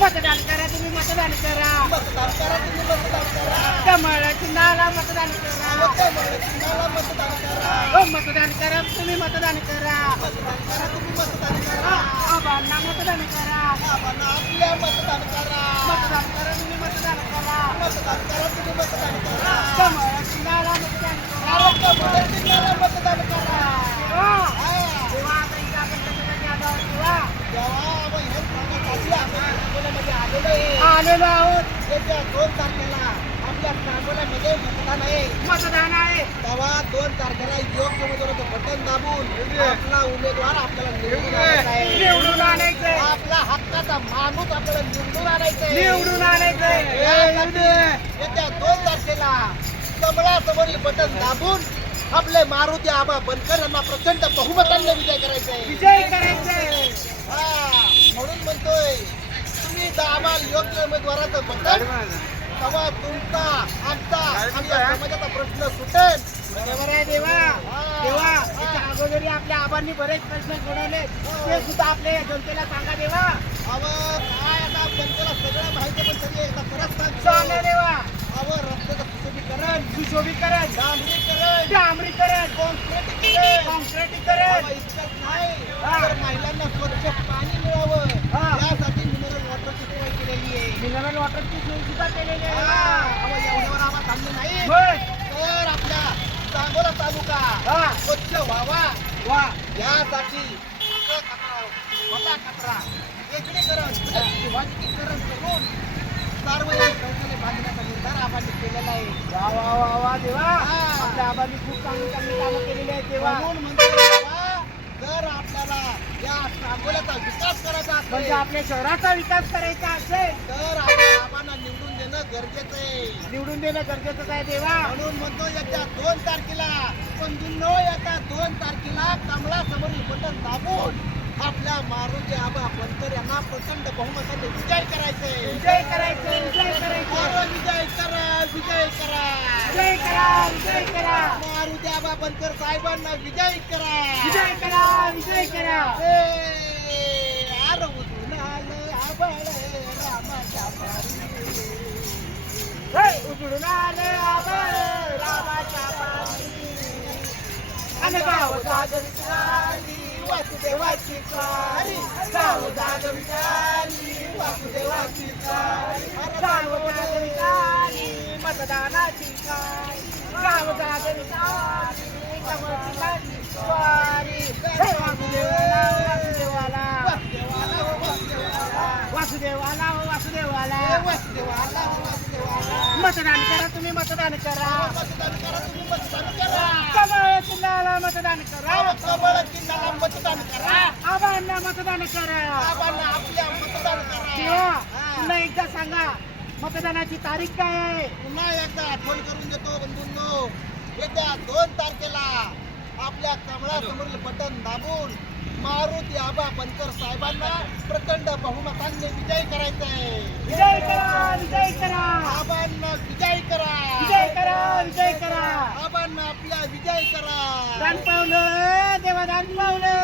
मतदान करा तुम्ही मतदान करा कमळ चिन्हाला मतदान करा मतदान करा तुम्ही मतदान करा आबांना मतदान करा मतदान करा तुम्ही मतदान करा कमळ चिन्हाला मतदान करा आलेलो आहोत. येत्या 2 तारखेला आपल्या सांगोल्यामध्ये मतदान आहे. तेव्हा 2 तारखेला योग्य उमेदवाराचं बटन दाबून आपला उमेदवार आपल्याला निवडून आणायचं. आपला हक्काचा माणूस आपल्याला निवडून आणायचं. येत्या 2 तारखेला कमळासमोरील बटन दाबून आपले मारुती आबा बनकर यांना प्रचंड बहुमताने विजय करायचा. म्हणून म्हणतोय तुम्ही दाबाल योग्य उमेदवाराचं बटन, तेव्हा तुमचा आमचा समाजाचा प्रश्न सुटेल. देवा त्याच्या अगोदरी आपल्या आबांनी बरेच प्रश्न सोडवले, ते सुद्धा आपल्या जनतेला सांगा देवा. काय आता जनतेला सगळं माहिती, पण तरी एकदा परत सांगा देवा. रस्त्याचं सुशोभीकरण, डांबरीकरण, कॉन्क्रिटीकरण इतकंच नाही, तर महिलांना स्वच्छ पाणी मिळावं यासाठी मिनरल वॉटरची सोय केलेली आहे. मिनरल वॉटरची सोय सुद्धा केलेली आहे. एवढ्यावर आम्हाला थांबलं नाही, तर आपल्या सांगोला तालुका स्वच्छ व्हावा यासाठी कचरा वेगळीकरण करून सार्वजनिक शौचालय बांधण्याचा निर्धार आबांनी केलेला आहे. वा देवा, आपल्या आबांनी खूप चांगली कामं केलेली आहेत देवा. म्हणून म्हणतो जर आपल्याला या सांगोल्याचा विकास करायचा असेल, म्हणजे आपल्या शहराचा विकास करायचा असेल, तर आपल्या आबांना निवडून देणं गरजेचं आहे देवा. म्हणून म्हणतो येत्या 2 तारखेला येत्या 2 तारखेला कमळासमोरील बटन दाबून आपल्या मारुती आबा बनकर यांना प्रचंड बहुमताने विजय करायचे. विजय करा मारुती आबा बनकर साहेबांना विजय करा. आर उठून आलं आबाळ रामाच्या पारी, उठून आलं आबाळ रामाच्या पारी, आणि गाव दादरी वासुदेवाची कारी, गाव दादरी वासुदेवाची कारी, गाव दादरी मतदानाची कारी, गाव दादरी कमळाची कारी. वासुदेवाला मतदान करा तुम्ही मतदान करा कमळ चिन्हाला मतदान करा आबांना मतदान करा. तेव्हा पुन्हा एकदा सांगा मतदानाची तारीख काय आहे. पुन्हा एकदा आठवण करून देतो बंधूंनो, येत्या 2 तारखेला आपल्या कमळासमोरील बटन दाबून मारुती आबा बनकर साहेबांना प्रचंड बहुमताने विजय करायचा आहे. विजय करा आबांना, विजय करा आबांना, आपल्या विजय करा. दान पावलं देवा, दान पावलं.